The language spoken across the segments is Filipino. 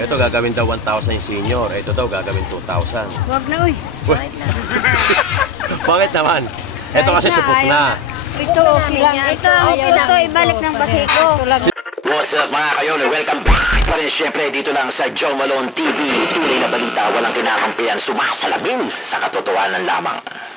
Ito gagawin daw 1,000 yung senior. Ito daw gagawin 2,000. Huwag na, uy. Bakit Bakit naman? Ito kasi subok na. Ito, okay lang. Ito, gusto ibalik ng basiko. What's up mga kayon? Welcome back pa rin syempre dito lang sa Joe Malone TV. Tunay na balita, walang kinakampihan, sumasalamin sa katotohanan lamang.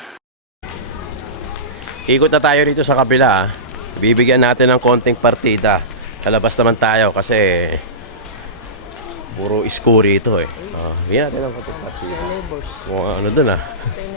Ikot na tayo rito sa kabila. Bibigyan natin ng konting partida. Kalabas naman tayo kasi puro iskuri ito eh. Bigyan natin ng konting partida. Ano dun ah.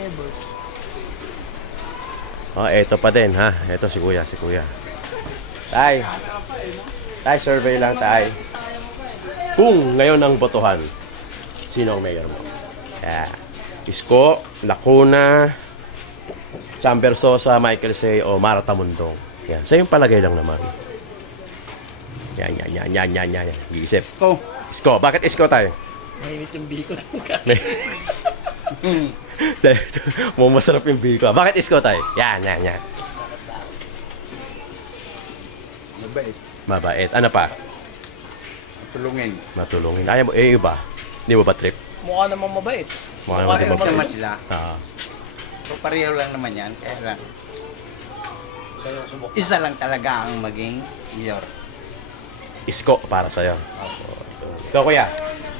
Eto pa din ha. Eto si kuya. Tay, survey lang tay. Kung ngayon ang botohan, sino ang mayor mo? Isko, Lacuna, Sam Versosa, Michael Say o Marta Mundong. Yan. Sa yung palagay lang naman. Yan. Iisip. Isko. Bakit Isko tayo? Mahimit yung bikot. Masarap yung biko. Bakit Isko tayo? Yan. Mabait. Ano pa? Matulungin. Ayaw mo, iba. Hindi mo ba trip? Mukha namang mabait. Mukha namang naman sila. Ah. So, pareho lang naman yan. Kaya lang. Isa lang talaga ang maging mayor. Isko para sa'yo. Ikaw kuya?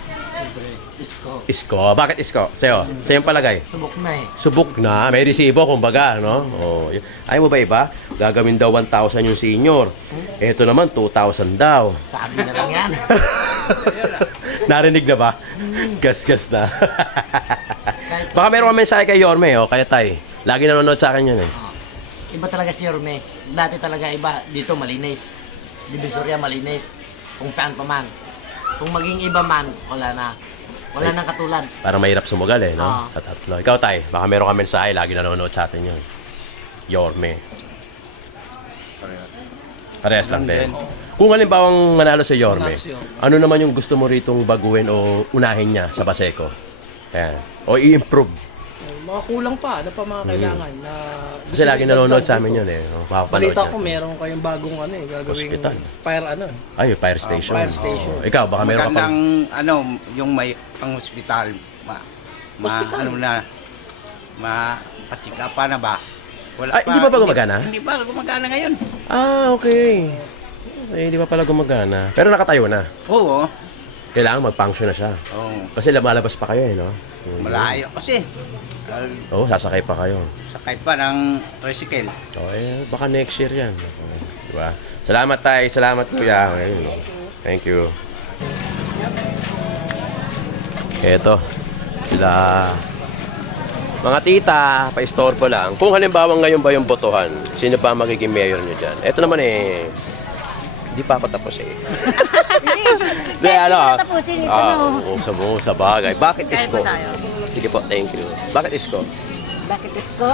Isko. Bakit Isko? Sa'yo? Sa yung palagay? Subok na eh. Subok na. May resibo kumbaga, no? Ayaw mo ba iba? Gagawin daw 1,000 yung senior. Ito naman 2,000 daw. Sabi na lang yan. Narinig na ba? Gas na. Baka meron kang mensahe kay Yorme, kaya tay. Lagi nanonood sa akin yun eh. Iba talaga si Yorme. Dati talaga iba. Dito malinis. Divisoria malinis. Kung saan pa man. Kung maging iba man, wala na. Wala nang katulad. Parang mahirap sumugal eh, no? Tatlo. Ikaw tay, baka meron kang mensahe. Lagi nanonood sa atin yun. Yorme. Parehas lang din. Kung halimbawang manalo si Yorme, ano naman yung gusto mo ritong baguhin o unahin niya sa Baseco? Ayan. O i-improve. Mga kulang pa. Ano pa mga kailangan? Na Kasi lagi nanonood sa amin yun eh. Balita ko meron kayong bagong gagawing Hospital. fire Ay, fire station. Fire station. Ikaw, baka meron ka Magandang, yung may pang hospital. Patsika pa na ba? Wala Ay, hindi pa ba gumagana? Hindi pa gumagana ngayon. Okay. Hindi pa pala gumagana. Pero nakatayo na. Oo. Kailangan mag-function na siya. Oo. Kasi lumalabas pa kayo eh, no? Malayo kasi. Oo, sasakay pa kayo. Sakay pa ng tricycle. Baka next year yan. Diba? Salamat tayo. Salamat kuya. Thank you. Eto. Sila. Mga tita, pa-istorbo lang. Kung halimbawa ngayon ba yung botohan, sino ba magiging mayor nyo dyan? Ito naman eh, hindi pa ako tapos eh. Hindi, tapusin ito, sa bagay. Bakit Isko? Sige po, thank you. Bakit Isko? Bakit Isko?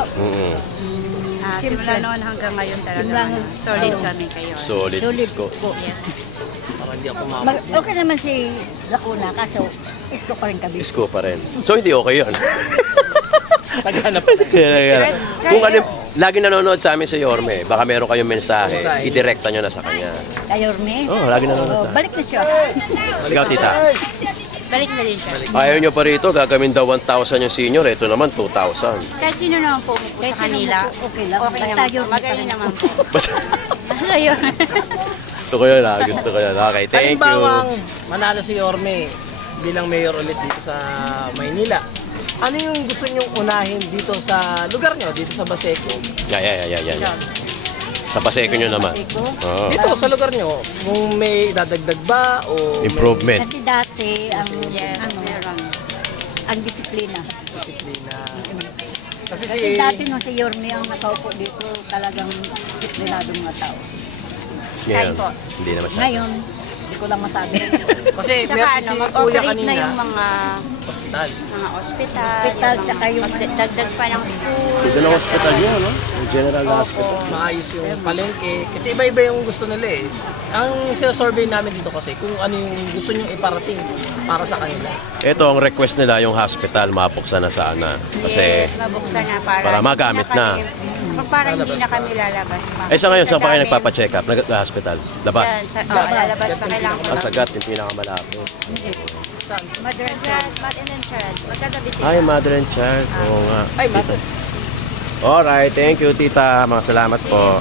Simula noon hanggang ngayon talaga solid kami kayo. Solid Isko. Yes. Parang hindi ako mabot. Okay naman si Lacuna, kaso Isko pa rin kami. Isko pa rin. So hindi okay yun. Tagahanap pa lang. Kung lagi nanonood sa amin sa Yorme, baka meron kayong mensahe, idirekta nyo na sa kanya. Kayorme? Lagi nanonood sa amin. Balik na siya. Ikaw, tita. Balik na din siya. Ayaw nyo pa rito, gagawin daw 1,000 yung senior, ito naman 2,000. Kahit sino naman po umupo sa kanila. Okay lang. Okay Basta naman po. Yorme pa Magaling rin. naman po. Basta, Ayun. gusto ko yun gusto ko yun. Okay, thank you. Halimbawang manalo si Yorme bilang mayor ulit dito sa Maynila. Ano yung gusto nyong unahin dito sa lugar nyo, dito sa Baseco? Yan. Sa Paseco nyo naman. Oo. Dito sa lugar nyo, kung may dadagdag ba o Improvement. Kasi dati, Yes, meron. ang disiplina. may disiplina? Kasi Kasi dati nung si Yorme ang nakaupo dito, talagang disiplinadong mga tao. Ngayon, po. hindi naman siya. Ngayon, hindi ko lang masabi. Kasi Saka meron si Kuya mag-operate na kanina, yung mga hospital. ospital. Hospital, tsaka yung dagdag pa ng school. Ito na hospital yun, no? Yung general na hospital. Maayos yung palengke. Kasi iba-iba yung gusto nila eh. Ang sinasurvey namin dito kasi kung ano yung gusto nyong iparating para sa kanila. Ito ang request nila, yung hospital, mapuksan na sana. Kasi, Yes, mabuksan na para magamit na. Para hindi na kami lalabas. sa ngayon, saan pa kayo dami- nagpapacheck up? Nag-hospital? Labas? Yan, lalabas pa kailangan ko. Kasagat, yung pinakamalapit. Mother and child. Magkatabi sila. Ay, mother and child. Oo nga. Ay, mother. Alright, thank you, tita. Mga salamat po.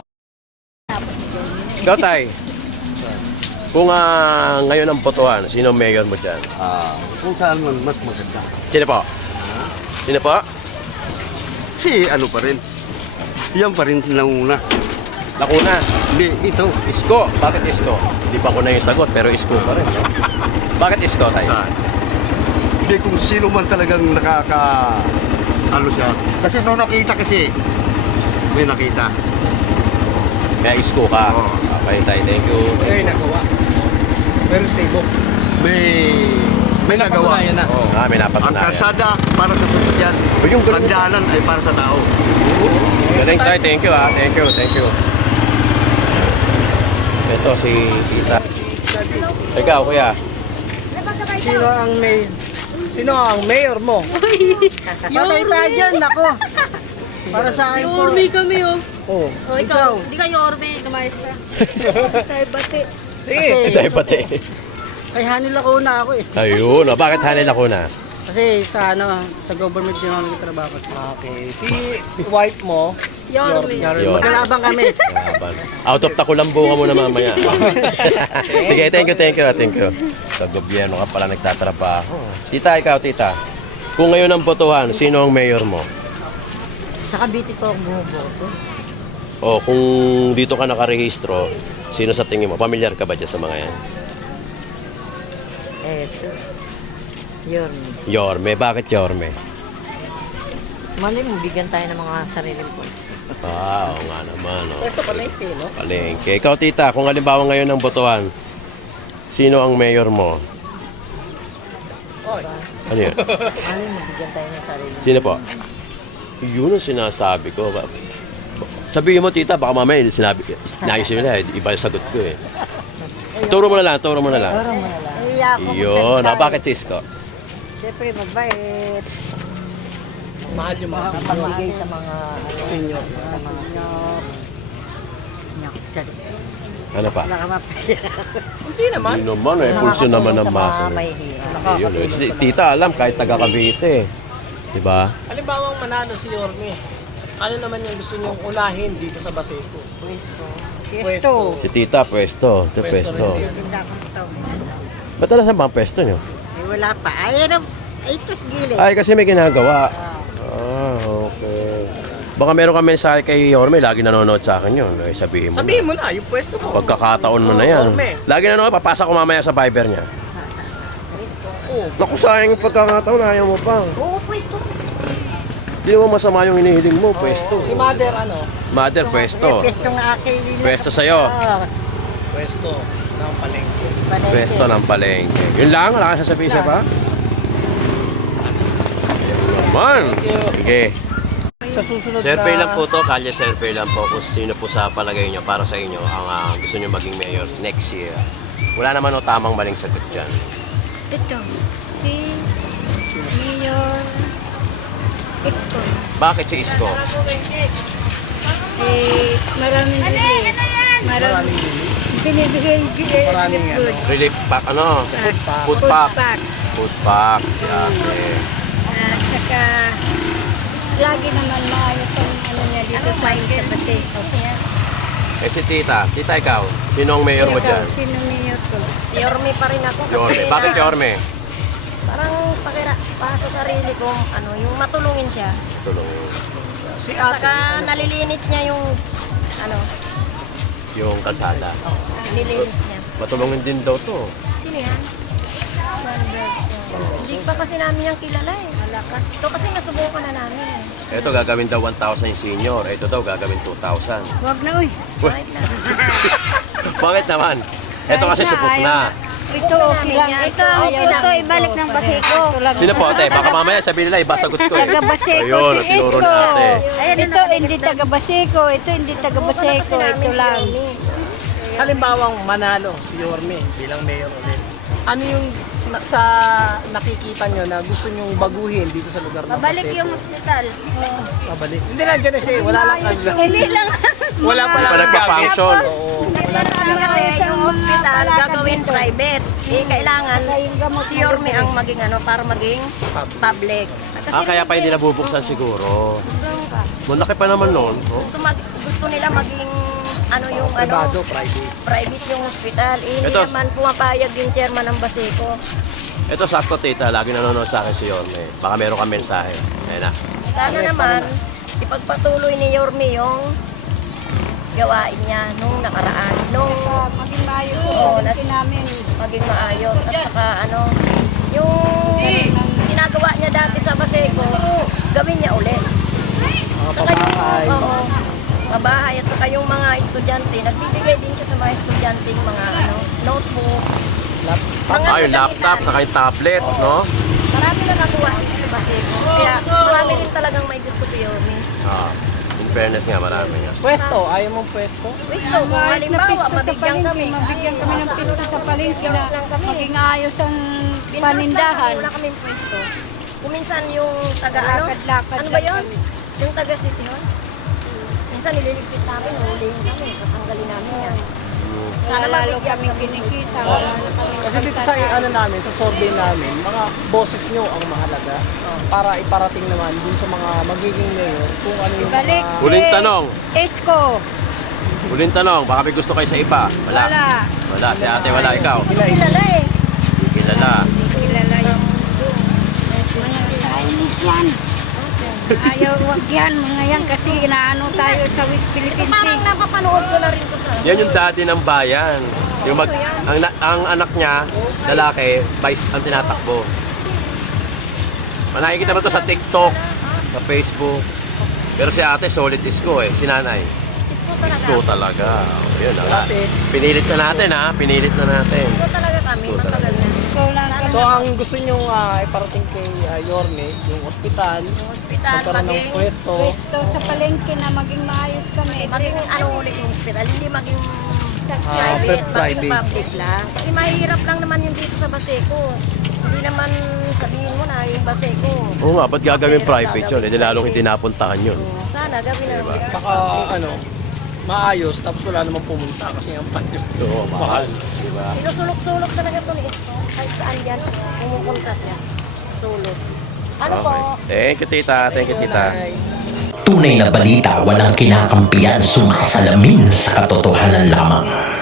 Ikaw, tay. Kung ngayon ang botohan, sino mayor mo dyan? Kung saan man mas maganda. Sino po? Sino po? Si ano pa rin. Yan pa rin nauna. Lacuna. Hindi, ito. Isko. Bakit Isko? Hindi pa ko na yung sagot, pero Isko pa rin. Bakit Isko, tay? Hindi kung sino man talagang ano siya. Kasi nung nakita kasi, may nakita. Kaya Isko ka. Oo. Okay, tay. Thank you. May nagawa. May nagawa. Oo. May Ang napatunayan. kalsada para sa sasakyan. Yung ganun. Ang daanan ay para sa tao. Galing tayo. Thank you, Thank you, thank you. Ito si tita. Ikaw, kuya. Sino ang mayor mo? Patay tayo dyan, nako. Para sa akin po. Yorme kami, oh. Oh, Oh, ikaw. Hindi ka Yorme. Kumayos ka. Tayo bati. Sige. Tayo pati. Kay Hanil ako na ako eh. Ayun, bakit Hanil ako na? Kasi sa sa government din ako nagtatrabaho. Okay. Si wife mo, Yorme. Yorme. magkalabang kami. Laban. Out of Taculambo ka muna mamaya. Sige, thank you. Sa gobyerno ka pala nagtatrabaho. Tita, ikaw, tita. Kung ngayon ang botohan, sino ang mayor mo? Sa Cavite po ang bumuboto. O kung dito ka nakarehistro, sino sa tingin mo? Pamilyar ka ba dyan sa mga yan? Eto. Yorme. Yorme. Bakit Yorme? Mali mo, bigyan tayo ng mga sariling pwesto. Oo nga naman. Pwesto palengke, no? Palengke. Ikaw, tita, kung halimbawa ngayon ang botohan, sino ang mayor mo? Oy. Ano yun? Mali mo, bigyan tayo ng sariling. Sino po? Yun ang sinasabi ko. Sabihin mo, tita, baka mamaya sinabi, nayos nila, iba yung sagot ko eh. Turo mo na lang. Turo mo na lang. Yun. Bakit Cisco? Siyempre, mabait. Mahal yung mga senior. Makapamigay sa mga Senior. senior. Ano pa? Hindi naman. Hindi naman eh. Pulso naman ang masa. mahihirap. Yun eh. Tita, alam, kahit taga Cavite. Diba? Halimbawa manalo si Yorme. Ano naman yung gusto niyong unahin dito sa Baseco? Pwesto. Si tita, pwesto. Ito, pwesto. Tinda ko ito. Ba't alas ang pwesto nyo? Eh, wala pa. Ay, ito sa gilid. Ay, kasi may ginagawa. Okay. Baka meron kang mensahe kay Yorme, lagi nanonood sa akin yun. Ay, sabihin mo Sabihin na. mo na, yung pwesto mo. Pagkakataon mo na yan. Yorme. Lagi nanonood, papasa ko mamaya sa Viber niya. Oo. Naku, sayang yung pagkakataon, ayaw mo pa. Oo, pwesto. Hindi mo masama yung hinihiling mo, pwesto. Si Mother ano? Mother, pwesto. Pwesto ng aking... Pwesto sa'yo. Pwesto ng palengke. Pwesto ng palengke. Yun lang, wala kang sasabihin sa pa? Man! Sige. Sa susunod Survey na... lang po to, kalye survey lang po kung sino po sa palagay nyo para sa inyo ang gusto nyo maging mayor next year. Wala naman o tamang maling sagot dyan. Ito. Si Mayor Isko. Bakit si Isko? Eh, maraming bili. Maraming binibigay Maraming food. Relief pack, ano? Food packs. Food packs, okay. Saka, lagi naman maayos ang ano niya dito sa Baseco. Eh si tita, tita ikaw, sino ang mayor mo dyan? Sino mayor ko? Si Yorme pa rin ako. Yorme. Bakit Yorme? Parang para sa sarili ko, ano, yung matulungin siya. Tulong. Si ate. Saka nalilinis niya yung, ano, Yung kalsada. nililinis niya. Matulungin din daw to. Sino yan? Hindi pa kasi namin yung kilala eh. Malakas. Ito kasi nasubukan na namin eh. Ito gagawin daw 1,000 yung senior. Ito daw gagawin 2,000. Wag na, uy. Kahit na. Bakit naman? Ito kasi subok na. Ito, okay lang. Ito, ito, ibalik ng Baseco. Sino po ate? Baka mamaya sabihin nila, iba sagot ko eh. Taga Baseco Ayun, si tinuro Isko. na ate. Ayan, ito hindi taga Baseco. Ito hindi taga Baseco. Ito lang. Halimbawang manalo si Yorme bilang mayor ulit. Ano yung sa nakikita nyo na gusto nyong baguhin dito sa lugar ng Babalik Paseco? yung hospital. Babalik. Hindi, nandiyan na siya eh. Wala lang kanila. Hindi lang. Wala pa Hindi lang pa nagpa-function. Oo. Kasi yung hospital gagawin private. Eh, kailangan si Yorme ang maging ano para maging public. Kasi Kaya pa hindi nabubuksan siguro. Malaki pa naman noon. Oh. gusto nila maging ano yung Privado, ano private. private yung hospital. Eh, hindi Ito. naman pumapayag yung chairman ng Baseco. Ito sakto tita, lagi nanonood sa akin si Yorme. Baka meron kang mensahe. Ayan na. Sana naman ipagpatuloy ni Yorme yung gawain niya nung nakaraan. Nung Maging maayos Oo, yung namin. maging maayos at saka ano yung ginagawa niya dati sa Baseco gawin niya ulit. Mga Saka yung, pabahay. oo, mabahay at saka yung mga estudyante, nagbibigay din siya sa mga estudyante yung mga ano, notebook. Mga Yung laptop, saka yung tablet, no? Marami na nakuha sa Baseco. Kaya marami rin talagang may gusto ko yun. In fairness nga, marami nga. Pwesto, ayaw mong pwesto? Gusto ko, Maayos na halimbawa, pisto sa mabigyan palengke. kami. Mabigyan kami ng pisto sa palengke na Lang kami. maging ayos ang Pindos panindahan. lang kami, wala kaming pwesto. Kuminsan yung taga ano? Lakad-lakad Ano ba lang yun? kami. Yung taga City Hall. Minsan nililigpit namin, huliin kami, tatanggalin namin yan. Sana Sana lalo mabigyan kaming kami. kinikita. Wala na kami Kasi dito sa ano namin, sa survey namin, mga boses nyo ang mahalaga para iparating naman dun sa mga magiging mayor kung ano yung Ibalik mga... si Huling tanong. Esko. Huling tanong, baka may gusto kayo sa iba. Wala. Wala. Wala, si ate wala, ikaw. Kilala eh. Kilala. Kilala yung mga Chinese yan. Ayaw wag yan, mga yan kasi inaano tayo sa West Philippine Parang Sea. napapanood ko na rin ko sa Yan yung dati ng bayan. Yung ang anak niya, lalaki, vice ang tinatakbo. Nakikita mo to sa TikTok, sa Facebook. Pero si ate, solid isko eh. Si nanay, isko talaga. Yun, pinilit na natin ha. Pinilit na natin. Isko talaga kami, Isko talaga. matagal na. So lang So ang gusto nyo iparating kay Yorme, yung ospital, Yung hospital, magkaroon ng maging, pwesto, pwesto sa palengke na maging maayos kami. maging ano ulit yung hospital, hindi maging private. private, maging public lang. Kasi mahirap lang naman yung dito sa Baseco. Hindi naman sabihin mo na yung Baseco. Oo nga, ba't gagawin private yun? Eh, di lalong hindi napuntahan yun. Sana gawin na Diba? saka ano, maayos, tapos wala namang pumunta kasi ang pandit. Oo, mahal. Diba? Sinusulok-sulok talaga ito ni Esko. Kahit saan yan, pumupunta siya. Sulok. Ano po? Okay. Thank you, tita. Thank you, tita. Tunay na balita walang kinakampiyan, sumasalamin sa katotohanan lamang.